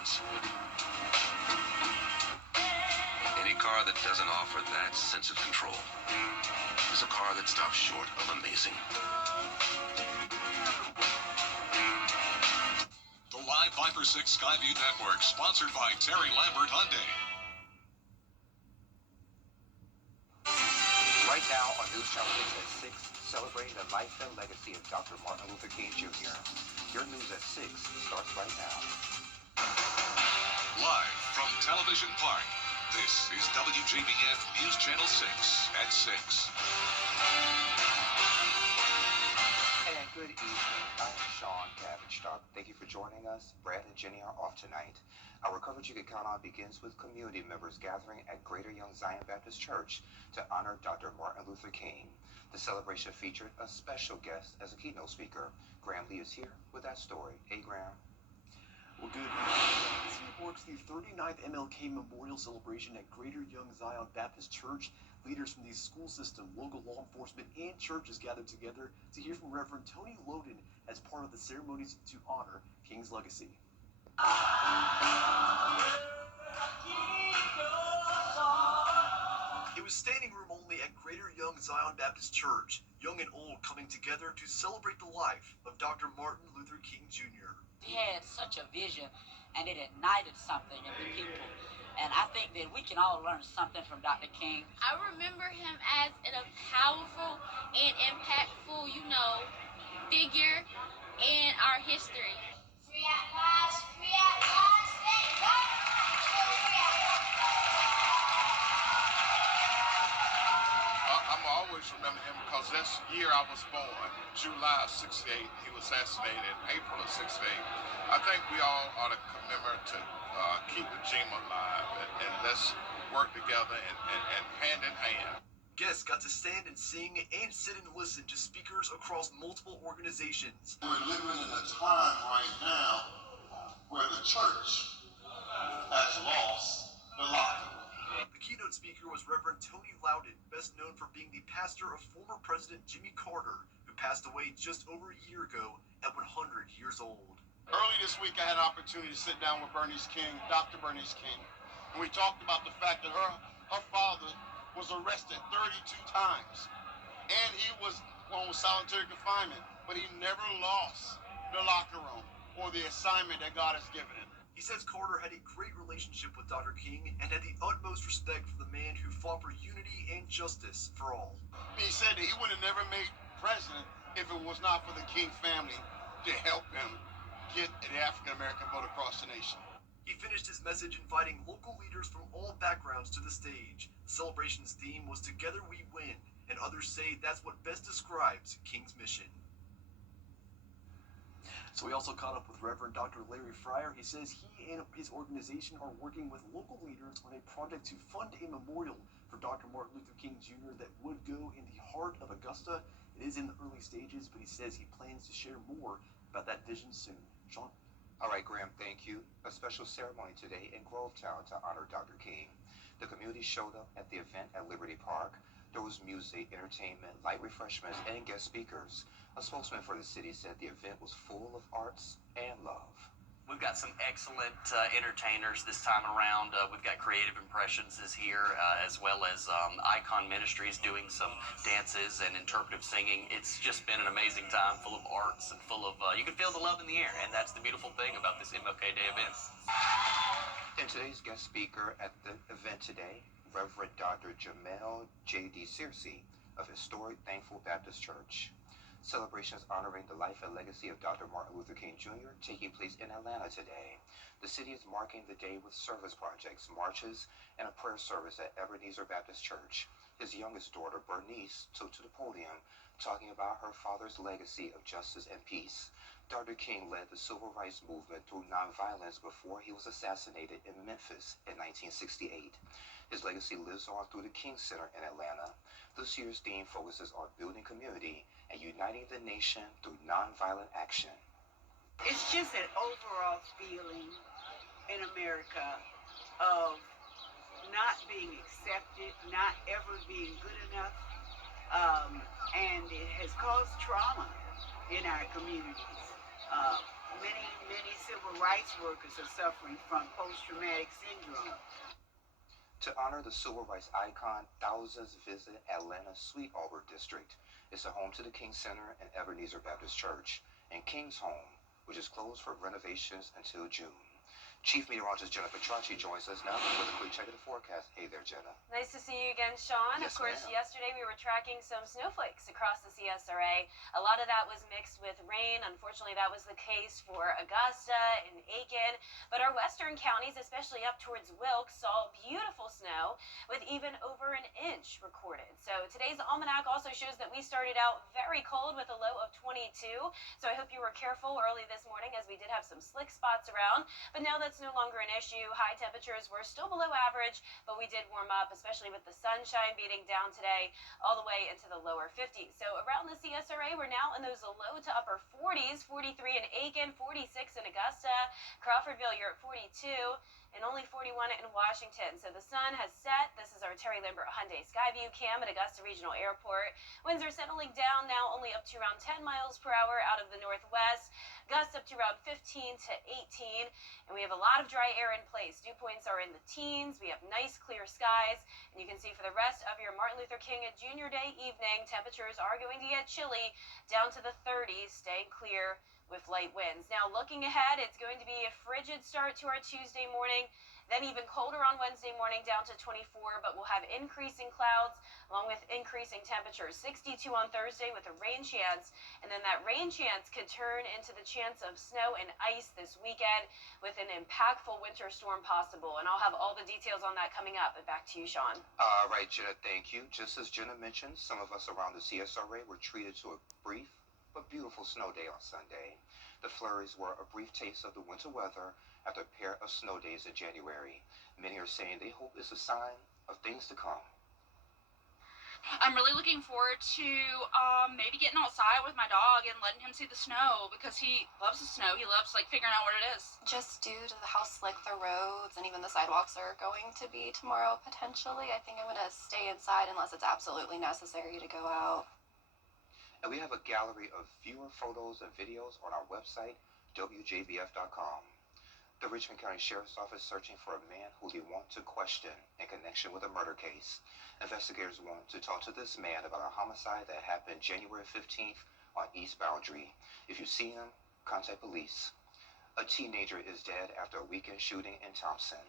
once. Any car that doesn't offer that sense of control is a car that stops short of amazing. The Live 5 for 6 Skyview Network, sponsored by Terry Lambert Hyundai. Right now on News Channel 6 at 6, celebrating the life and legacy of Dr. Martin Luther King Jr. Your news at 6 starts right now. Live from Television Park, this is WJBF News Channel 6 at 6. And good evening, I'm Sean Cabbage. Thank you for joining us. Brad and Jenny are off tonight. Our coverage you can count on begins with community members gathering at Greater Young Zion Baptist Church to honor Dr. Martin Luther King. The celebration featured a special guest as a keynote speaker. Graham Lee is here with that story. Hey, Graham. Well, good evening. This marks the 39th MLK Memorial Celebration at Greater Young Zion Baptist Church. Leaders from the school system, local law enforcement, and churches gathered together to hear from Reverend Tony Loden as part of the ceremonies to honor King's legacy. It was standing room only at Greater Young Zion Baptist Church, young and old coming together to celebrate the life of Dr. Martin Luther King Jr. He had such a vision, and it ignited something in the people. And I think that we can all learn something from Dr. King. I remember him as a powerful and impactful, figure in our history. Free at last, thank God. I'm always remember him because this year I was born, July 68. He was assassinated in April of 68. I think we all ought to commemorate to keep the dream alive and let's work together and hand in hand. Guests got to stand and sing and sit and listen to speakers across multiple organizations. We're living in a time right now where the church has lost the locker. The keynote speaker was Reverend Tony Louden, best known for being the pastor of former President Jimmy Carter, who passed away just over a year ago at 100 years old. Early this week, I had an opportunity to sit down with Bernice King, Dr. Bernice King, and we talked about the fact that her father was arrested 32 times, and he was on solitary confinement, but he never lost the locker room or the assignment that God has given him. He says Carter had a great relationship with Dr. King and had the utmost respect for the man who fought for unity and justice for all. He said that he would have never made president if it was not for the King family to help him get the African-American vote across the nation. He finished his message inviting local leaders from all backgrounds to the stage. The celebration's theme was Together We Win, and others say that's what best describes King's mission. So we also caught up with Reverend Dr. Larry Fryer. He says he and his organization are working with local leaders on a project to fund a memorial for Dr. Martin Luther King Jr. that would go in the heart of Augusta. It is in the early stages, but he says he plans to share more about that vision soon. Sean? All right, Graham, thank you. A special ceremony today in Grovetown to honor Dr. King. The community showed up at the event at Liberty Park. There was music, entertainment, light refreshments, and guest speakers. A spokesman for the city said the event was full of arts and love. We've got some excellent entertainers this time around. We've got Creative Impressions is here, as well as Icon Ministries doing some dances and interpretive singing. It's just been an amazing time, full of arts and full of, you can feel the love in the air, and that's the beautiful thing about this MLK Day event. And today's guest speaker at the event today, Reverend Dr. Jamel J.D. Searcy of historic Thankful Baptist Church. Celebrations honoring the life and legacy of Dr. Martin Luther King Jr. taking place in Atlanta today. The city is marking the day with service projects, marches, and a prayer service at Ebenezer Baptist Church. His youngest daughter, Bernice, took to the podium talking about her father's legacy of justice and peace. Dr. King led the civil rights movement through nonviolence before he was assassinated in Memphis in 1968. His legacy lives on through the King Center in Atlanta. This year's theme focuses on building community and uniting the nation through nonviolent action. It's just an overall feeling in America of not being accepted, not ever being good enough, and it has caused trauma in our communities. many civil rights workers are suffering from post-traumatic syndrome. To honor the civil rights icon, thousands visit Atlanta's Sweet Albert District. It's a home to the King Center and Ebenezer Baptist Church, and King's Home, which is closed for renovations until June. Chief Meteorologist Jenna Petracci joins us now with a quick check of the forecast. Hey there, Jenna. Nice to see you again, Sean. Yes, of course, ma'am. yesterday we were tracking some snowflakes across the CSRA. A lot of that was mixed with rain. Unfortunately, that was the case for Augusta and Aiken. But our western counties, especially up towards Wilkes, saw beautiful snow with even over an inch recorded. So today's almanac also shows that we started out very cold with a low of 22. So I hope you were careful early this morning, as we did have some slick spots around. But now that's no longer an issue. High temperatures were still below average, but we did warm up, especially with the sunshine beating down today all the way into the lower 50s. So around the CSRA, we're now in those low to upper 40s, 43 in Aiken, 46 in Augusta, Crawfordville, you're at 42, and only 41 in Washington. So the sun has set. This is our Terry Lambert Hyundai Skyview cam at Augusta Regional Airport. Winds are settling down now, only up to around 10 miles per hour out of the northwest. Gusts up to around 15 to 18. And we have a lot of dry air in place. Dew points are in the teens. We have nice clear skies. And you can see for the rest of your Martin Luther King Jr. Day evening, temperatures are going to get chilly down to the 30s, staying clear with light winds. Now, looking ahead, it's going to be a frigid start to our Tuesday morning, then even colder on Wednesday morning down to 24, but we'll have increasing clouds along with increasing temperatures. 62 on Thursday with a rain chance, and then that rain chance could turn into the chance of snow and ice this weekend with an impactful winter storm possible. And I'll have all the details on that coming up. But back to you, Sean. All right, Jenna, thank you. Just as Jenna mentioned, some of us around the CSRA were treated to a brief but beautiful snow day on Sunday. The flurries were a brief taste of the winter weather after a pair of snow days in January. Many are saying they hope it's a sign of things to come. I'm really looking forward to maybe getting outside with my dog and letting him see the snow, because he loves the snow. He loves figuring out what it is. Just due to how slick the roads and even the sidewalks are going to be tomorrow potentially, I think I'm going to stay inside unless it's absolutely necessary to go out. And we have a gallery of viewer photos and videos on our website, WJBF.com. The Richmond County Sheriff's Office searching for a man who they want to question in connection with a murder case. Investigators want to talk to this man about a homicide that happened January 15th on East Boundary. If you see him, contact police. A teenager is dead after a weekend shooting in Thompson.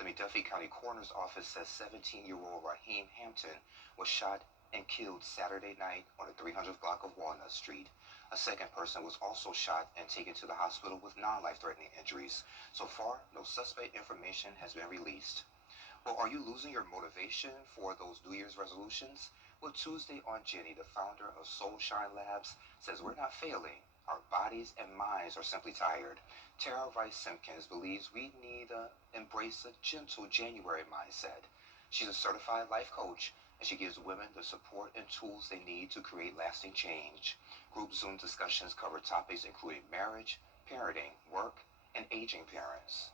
The McDuffie County Coroner's Office says 17-year-old Raheem Hampton was shot and killed Saturday night on the 300th block of Walnut Street. A second person was also shot and taken to the hospital with non-life-threatening injuries. So far, no suspect information has been released. Well, are you losing your motivation for those New Year's resolutions? Well, Tuesday on Jenny, the founder of Soulshine Labs, says we're not failing. Our bodies and minds are simply tired. Tara Rice Simpkins believes we need to embrace a gentle January mindset. She's a certified life coach, and she gives women the support and tools they need to create lasting change. Group Zoom discussions cover topics including marriage, parenting, work, and aging parents.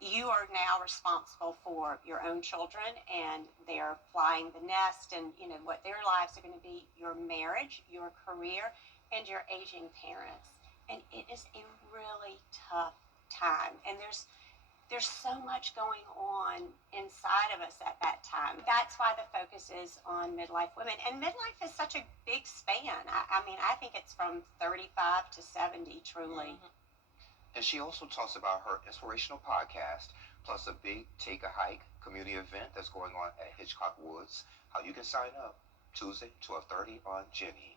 You are now responsible for your own children, and they're flying the nest, and what their lives are going to be, your marriage, your career, and your aging parents. And it is a really tough time, and there's so much going on inside of us at that time. That's why the focus is on midlife women. And midlife is such a big span. I think it's from 35 to 70, truly. Mm-hmm. And she also talks about her inspirational podcast, plus a big Take a Hike community event that's going on at Hitchcock Woods. How you can sign up, Tuesday, 12:30 on Jenny.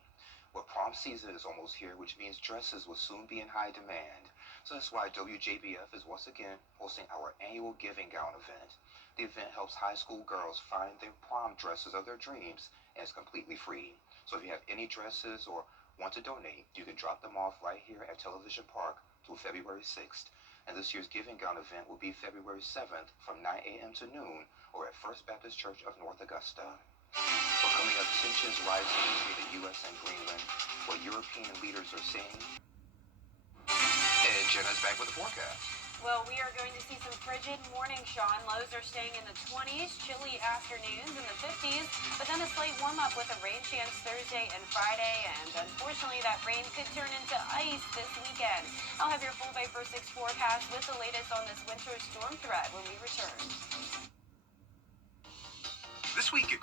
Well, prom season is almost here, which means dresses will soon be in high demand. So that's why WJBF is once again hosting our annual Giving Gown event. The event helps high school girls find their prom dresses of their dreams, and it's completely free. So if you have any dresses or want to donate, you can drop them off right here at Television Park through February 6th. And this year's Giving Gown event will be February 7th from 9 a.m. to noon or at First Baptist Church of North Augusta. So coming up, tensions rising between the U.S. and Greenland, what European leaders are saying. And Jenna's back with the forecast. Well, we are going to see some frigid mornings, Sean. Lows are staying in the 20s, chilly afternoons in the 50s, but then a slight warm-up with a rain chance Thursday and Friday, and unfortunately that rain could turn into ice this weekend. I'll have your full Viper 6 forecast with the latest on this winter storm threat when we return. This week or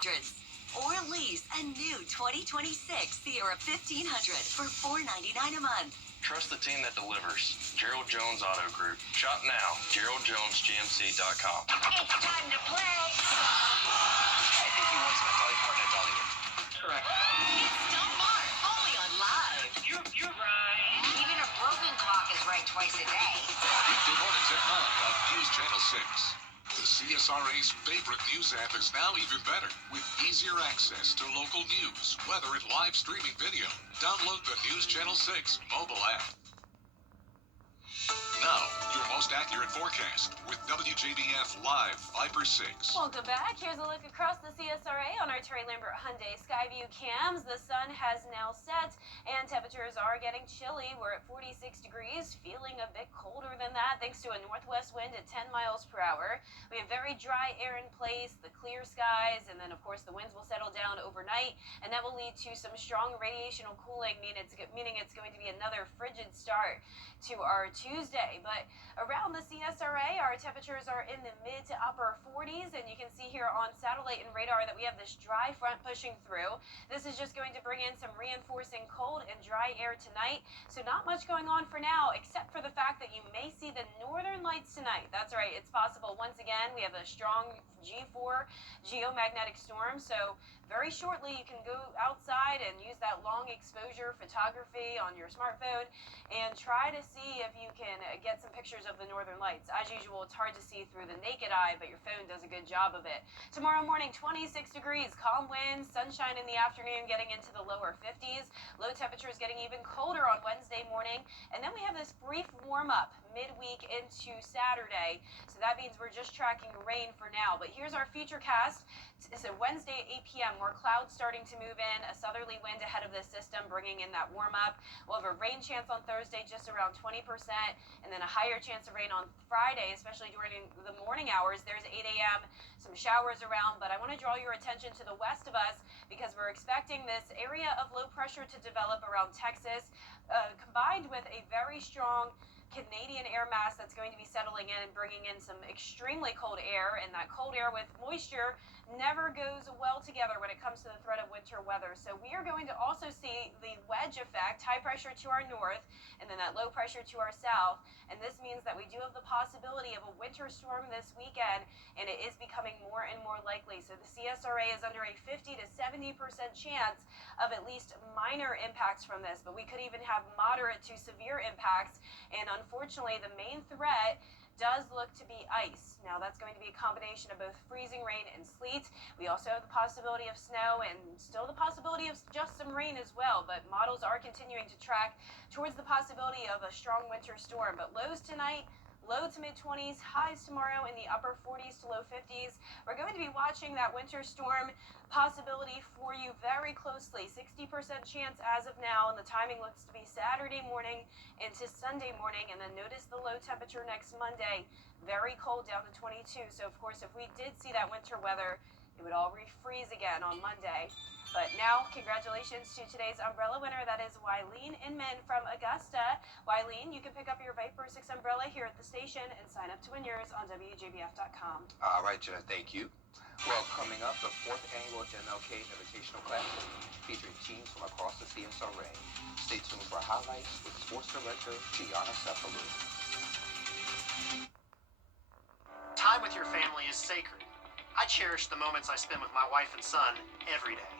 lease a new 2026 Sierra 1500 for $499 a month. Trust the team that delivers. Gerald Jones Auto Group. Shop now. GeraldJonesGMC.com. It's time to play. I think you once met Dolly Parton at Dollywood. Correct. It's Don't Mark, only on Live. You're right. Even a broken clock is right twice a day. Weekday mornings at 9 on News Channel 6. The CSRA's favorite news app is now even better with easier access to local news, weather, and live streaming video. Download the News Channel 6 mobile app. Now, your most accurate forecast with WJBF Live Viper 6. Welcome back. Here's a look across the CSRA on our Terry Lambert Hyundai Skyview cams. The sun has now set and temperatures are getting chilly. We're at 46 degrees, feeling a bit colder than that thanks to a northwest wind at 10 miles per hour. We have very dry air in place, the clear skies, and then of course the winds will settle down overnight, and that will lead to some strong radiational cooling, meaning it's going to be another frigid start to our Tuesday. But around the CSRA, our temperatures are in the mid to upper 40s, and you can see here on satellite and radar that we have this dry front pushing through. This is just going to bring in some reinforcing cold and dry air tonight, so not much going on for now, except for the fact that you may see the northern lights tonight. That's right, it's possible. Once again, we have a strong G4 geomagnetic storm, so very shortly you can go outside and use that long exposure photography on your smartphone and try to see if you can get some pictures of the northern lights. As usual, it's hard to see through the naked eye, but your phone does a good job of it. Tomorrow morning, 26 degrees, calm winds, sunshine in the afternoon, getting into the lower 50s. Low temperatures getting even colder on Wednesday morning, and then we have this brief warm-up midweek into Saturday, so that means we're just tracking rain for now. But here's our futurecast. It's a Wednesday at 8 p.m. More clouds starting to move in, a southerly wind ahead of this system bringing in that warm-up. We'll have a rain chance on Thursday, just around 20%, and then a higher chance of rain on Friday, especially during the morning hours. There's 8 a.m., some showers around, but I want to draw your attention to the west of us because we're expecting this area of low pressure to develop around Texas, combined with a very strong Canadian air mass that's going to be settling in and bringing in some extremely cold air, and that cold air with moisture never goes well together when it comes to the threat of winter weather. So we are going to also see the wedge effect, high pressure to our north and then that low pressure to our south, and this means that we do have the possibility of a winter storm this weekend, and it is becoming more and more likely. So the CSRA is under a 50 to 70% chance of at least minor impacts from this, but we could even have moderate to severe impacts, and unfortunately the main threat does look to be ice. Now that's going to be a combination of both freezing rain and sleet. We also have the possibility of snow and still the possibility of just some rain as well, but models are continuing to track towards the possibility of a strong winter storm. But lows tonight, low to mid-20s, highs tomorrow in the upper 40s to low 50s. We're going to be watching that winter storm possibility for you very closely. 60% chance as of now, and the timing looks to be Saturday morning into Sunday morning, and then notice the low temperature next Monday. Very cold, down to 22. So of course, if we did see that winter weather, it would all refreeze again on Monday. But now, congratulations to today's umbrella winner. That is Wileen Inman from Augusta. Wileen, you can pick up your Viper 6 umbrella here at the station and sign up to win yours on WJBF.com. All right, Jenna, thank you. Well, coming up, the 4th annual MLK Invitational Classic featuring teams from across the CSRA. Stay tuned for highlights with sports director Gianna Cephalou. Time with your family is sacred. I cherish the moments I spend with my wife and son every day.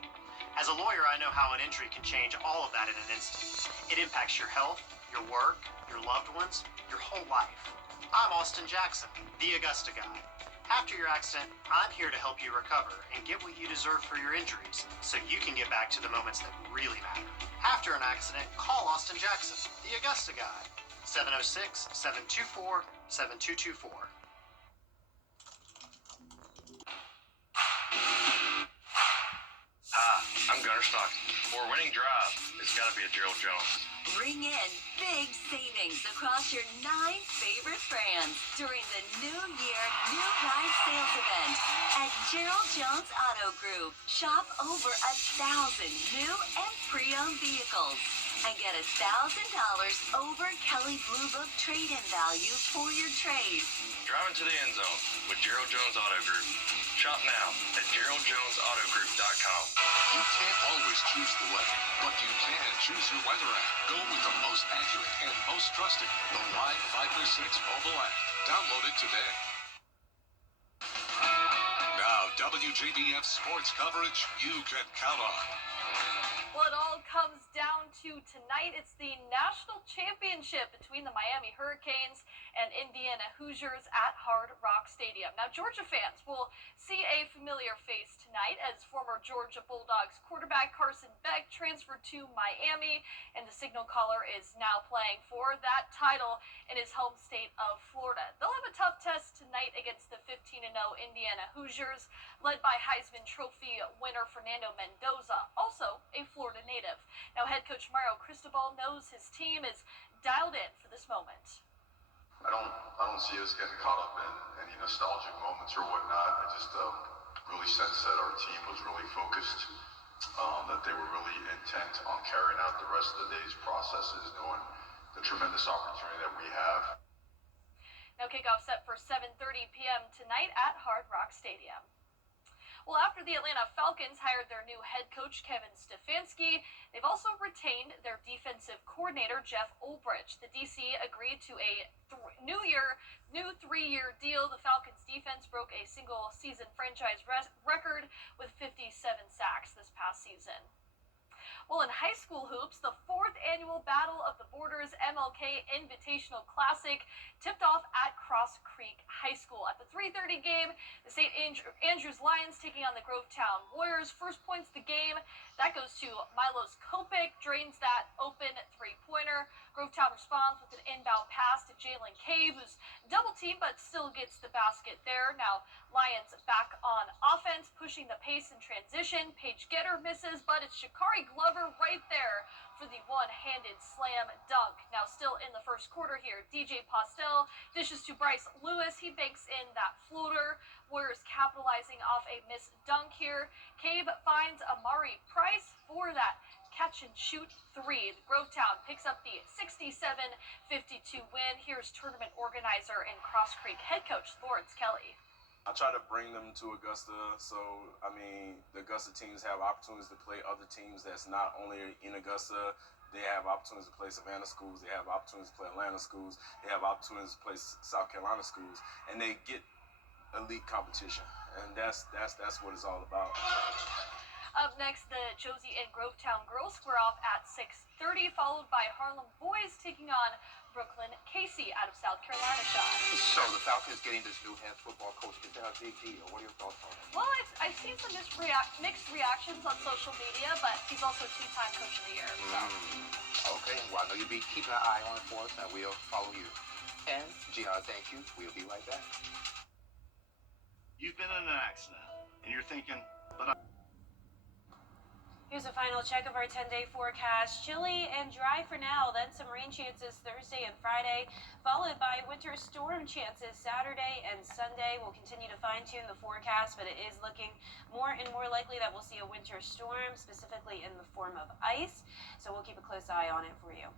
As a lawyer, I know how an injury can change all of that in an instant. It impacts your health, your work, your loved ones, your whole life. I'm Austin Jackson, the Augusta guy. After your accident, I'm here to help you recover and get what you deserve for your injuries so you can get back to the moments that really matter. After an accident, call Austin Jackson, the Augusta guy. 706-724-7224. Hi, I'm Gunner Stockton. For a winning drive, it's got to be a Gerald Jones. Ring in big savings across your 9 favorite brands during the New Year New Ride Sales event at Gerald Jones Auto Group. Shop over 1,000 new and pre-owned vehicles and get $1,000 over Kelly Blue Book trade-in value for your trade. Driving to the end zone with Gerald Jones Auto Group. Shop now at GeraldJonesAutoGroup.com. You can't always choose the weather, but you can choose your weather app. Go with the most accurate and most trusted, the Live 536 mobile app. Download it today. Now, WJBF sports coverage you can count on. Well, it all comes down to tonight. It's the national championship between the Miami Hurricanes and Indiana Hoosiers at Hard Rock Stadium. Now, Georgia fans will see a familiar face tonight as former Georgia Bulldogs quarterback Carson Beck transferred to Miami, and the signal caller is now playing for that title in his home state of Florida. They'll have a tough test tonight against the 15-0 Indiana Hoosiers, led by Heisman Trophy winner Fernando Mendoza, also a Florida native. Now, head coach Mario Cristobal knows his team is dialed in for this moment. I don't see us getting caught up in any nostalgic moments or whatnot. I just really sense that our team was really focused, that they were really intent on carrying out the rest of the day's processes, knowing the tremendous opportunity that we have. Now, kickoff set for 7:30 p.m. tonight at Hard Rock Stadium. Well, after the Atlanta Falcons hired their new head coach, Kevin Stefanski, they've also retained their defensive coordinator, Jeff Ulbrich. The DC agreed to a new 3-year deal. The Falcons defense broke a single-season franchise record with 57 sacks this past season. Well, in high school hoops, the 4th annual Battle of the Borders MLK Invitational Classic tipped off at Cross Creek High School. At the 3:30 game, the St. Andrews Lions taking on the Grovetown Warriors. First points of the game, that goes to Milos Kopik, drains that open three-pointer. Grovetown responds with an inbound pass to Jalen Cave, who's double-teamed but still gets the basket there. Now, Lions back on offense, pushing the pace in transition. Paige Getter misses, but it's Shakari Glover right there for the one-handed slam dunk. Now, still in the first quarter here, DJ Postel dishes to Bryce Lewis. He banks in that floater. Warriors capitalizing off a missed dunk here. Cave finds Amari Price for that catch-and-shoot three. The Grovetown picks up the 67-52 win. Here's tournament organizer and Cross Creek head coach Lawrence Kelly. I try to bring them to Augusta, so, the Augusta teams have opportunities to play other teams that's not only in Augusta. They have opportunities to play Savannah schools. They have opportunities to play Atlanta schools. They have opportunities to play South Carolina schools, and they get elite competition, and that's what it's all about. Up next, the Josie and Grovetown girls square off at 6:30, followed by Harlem boys taking on Brooklyn Casey out of South Carolina. So the Falcons getting this new head football coach, is that a big deal? What are your thoughts on it? Well, I've seen some mixed reactions on social media, but he's also 2-time coach of the year. So. Okay, well, I know you'll be keeping an eye on it for us, and we'll follow you. And, Gianna, thank you. We'll be right back. You've been in an accident, and you're thinking, but Here's a final check of our 10-day forecast. Chilly and dry for now, then some rain chances Thursday and Friday, followed by winter storm chances Saturday and Sunday. We'll continue to fine-tune the forecast, but it is looking more and more likely that we'll see a winter storm, specifically in the form of ice. So we'll keep a close eye on it for you.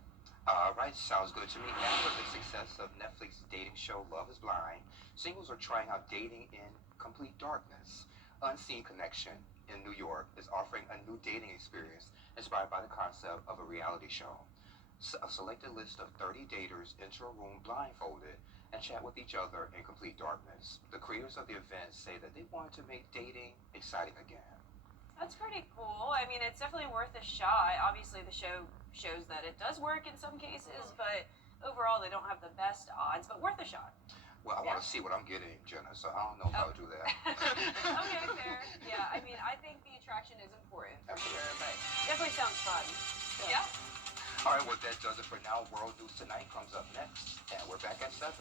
All right, sounds good to me. And with the success of Netflix's dating show Love is Blind, singles are trying out dating in complete darkness. Unseen Connection in New York is offering a new dating experience inspired by the concept of a reality show. A selected list of 30 daters enter a room blindfolded and chat with each other in complete darkness. The creators of the event say that they want to make dating exciting again. That's pretty cool. I mean, it's definitely worth a shot. Obviously, the show shows that it does work in some cases, but overall, they don't have the best odds, but worth a shot. Well, I want to see what I'm getting, Jenna, so I don't know if I'll do that. Okay, fair. Yeah, I mean, I think the attraction is important for sure, but definitely sounds fun. So. Yeah. All right, well, that does it for now. World News Tonight comes up next, and we're back at 7.